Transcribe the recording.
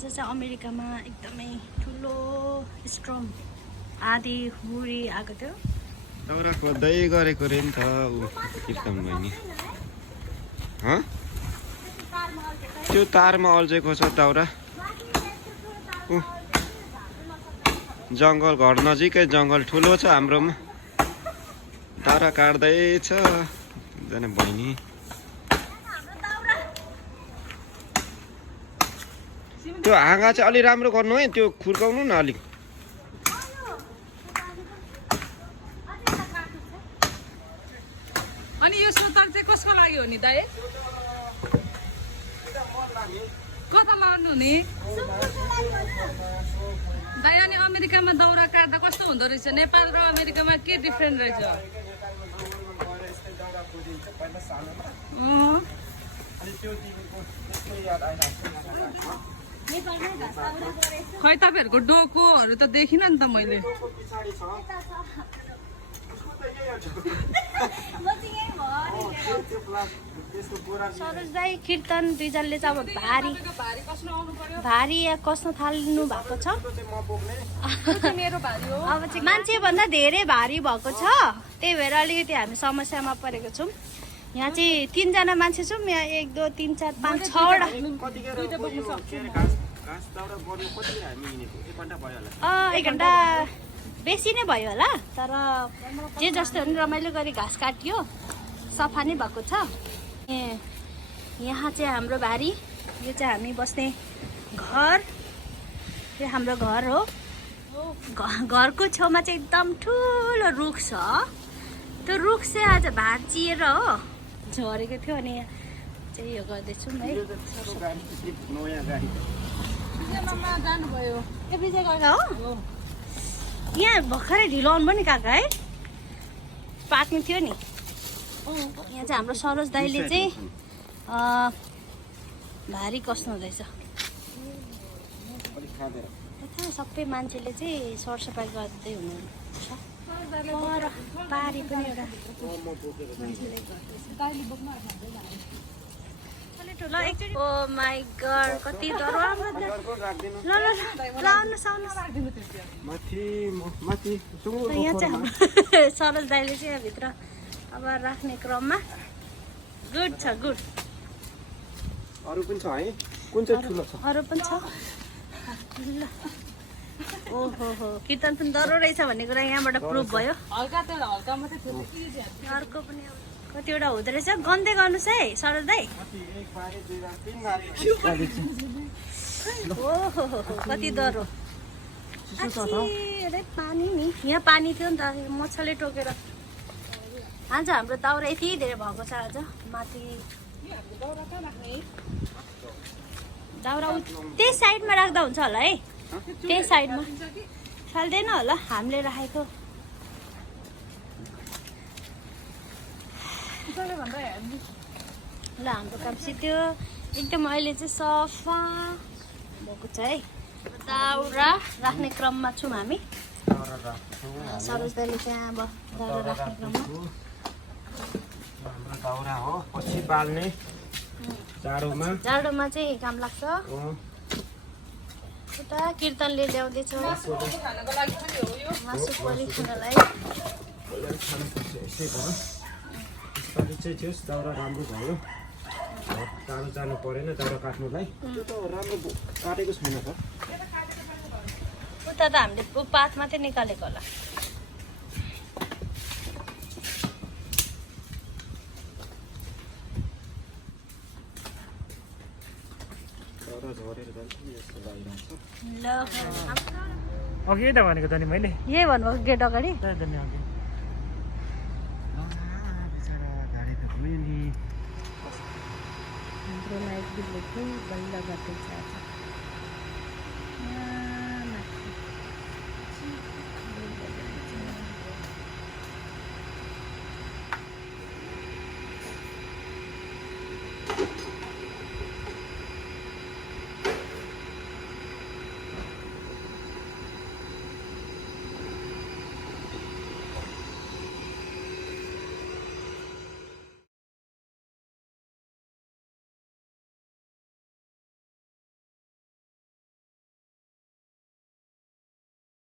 आज चाहिँ अमेरिकामा एकदमै ठुलो स्ट्रम आधी हुरी आएको थियो। दाउरा खोज्दै गरेको रे नि त ऊ कीर्तन बहिनी। त्यो तारमा अल्झेको छ दाउरा। जङ्गल घर नजिकै जङ्गल ठुलो छ हाम्रोमा। दाउरा काट्दैछ एकजना बहिनी। त्यो हाँगा चाहिँ अलि राम्रो गर्नु है, त्यो खुर्काउनु न अलिक। अनि यो सोतार चाहिँ कसको लागि हो नि दाइ? कता लानु नि दाइ? अनि अमेरिकामा दाउरा काट्दा कस्तो हुँदो रहेछ? नेपाल र अमेरिकामा के डिफ्रेन्ट रहेछ? खै तपाईँहरूको डोकोहरू त देखिनँ नि त मैले। सरोज दाई कीर्तन दुईजनाले चाहिँ अब भारी कस्न थाल्नु भएको छ। मेरो भारी हो। अब चाहिँ मान्छेभन्दा धेरै भारी भएको छ, त्यही भएर अलिकति हामी समस्यामा परेको छौँ। यहाँ चाहिँ 3 जना मान्छे छौँ। यहाँ 1 2 3 4 5 6वटा। 1 घन्टा बेसी नै भयो होला, तर जे जस्तो पनि रमाइलो गरी घाँस काटियो, सफा नै भएको छ। यहाँ चाहिँ हाम्रो बारी, यो चाहिँ हामी बस्ने घर, यो हाम्रो घर हो। घरको छेउमा चाहिँ एकदम ठुलो रुख छ। त्यो रुख चाहिँ आज भाँचिएर हो झरेको थियो। अनि यहाँ चाहिँ यो गर्दैछौँ है। जानुभयो एभ्रिजे गएको हो। यहाँ भर्खरै ढिलो आउनु पनि काका है, पाक्नु थियो नि। यहाँ चाहिँ हाम्रो सरोज दाइले चाहिँ भारी कस्नु हुँदैछ। यता सबै मान्छेले चाहिँ सरसफाइ गर्दै हुनुहुन्छ। पर पारी पनि एउटा मान्छेले गर्दैछ। ओ माई गड, कति डर। ल ल आउनुहोस् आउनुहोस्। यहाँ चाहिँ हाम्रो सरोज दाइले चाहिँ भित्र अब राख्ने क्रममा। गुड छ, गुड। अरू पनि छ है? कुन चाहिँ ठुलो छ? अरू पनि छ। ल ओहो हो, कीर्तन पनि डरो रहेछ भन्ने कुरा यहाँबाट प्रुभ भयो। हल्का त हल्का मात्रै थियो। अर्को पनि कतिवटा हुँदो रहेछ। गन्दै गर्नुहोस् है सरोज दाइ। ओहो हो, कति डरो। अरे पानी नि, यहाँ पानी थियो नि त, मच्छरले टोकेर। आज हाम्रो दाउरा यति धेरै भएको छ। आज माथि दाउरा त्यही साइडमा राख्दा हुन्छ होला है? त्यही साइडमा फाल्दैन होला, हामीले राखेको। ल हाम्रो काम सित्यो एकदम। अहिले चाहिँ सफा भएको छ है। दाउरा राख्ने क्रममा छौँ हामी। सरोज दाइले चाहिँ अब दाउरा राख्ने क्रममा। हाम्रो दाउरा हो, पछि बाल्ने जाडोमा। जाडोमा चाहिँ काम लाग्छ। उता कीर्तनले ल्याउँदैछ मासु परी खानलाई। यसपालि चाहिँ थियो दाउरा राम्रो भयो, टाढो जानु परेन दाउरा काट्नुलाई। त्यो त राम्रो काटेको छैन त। उता त हामीले पात मात्रै निकालेको होला। ल अघि त भनेको त नि मैले। यही भन्नुभएको गेट अगाडि। हाम्रो लाइट बिल बल्ल गर्दैछ।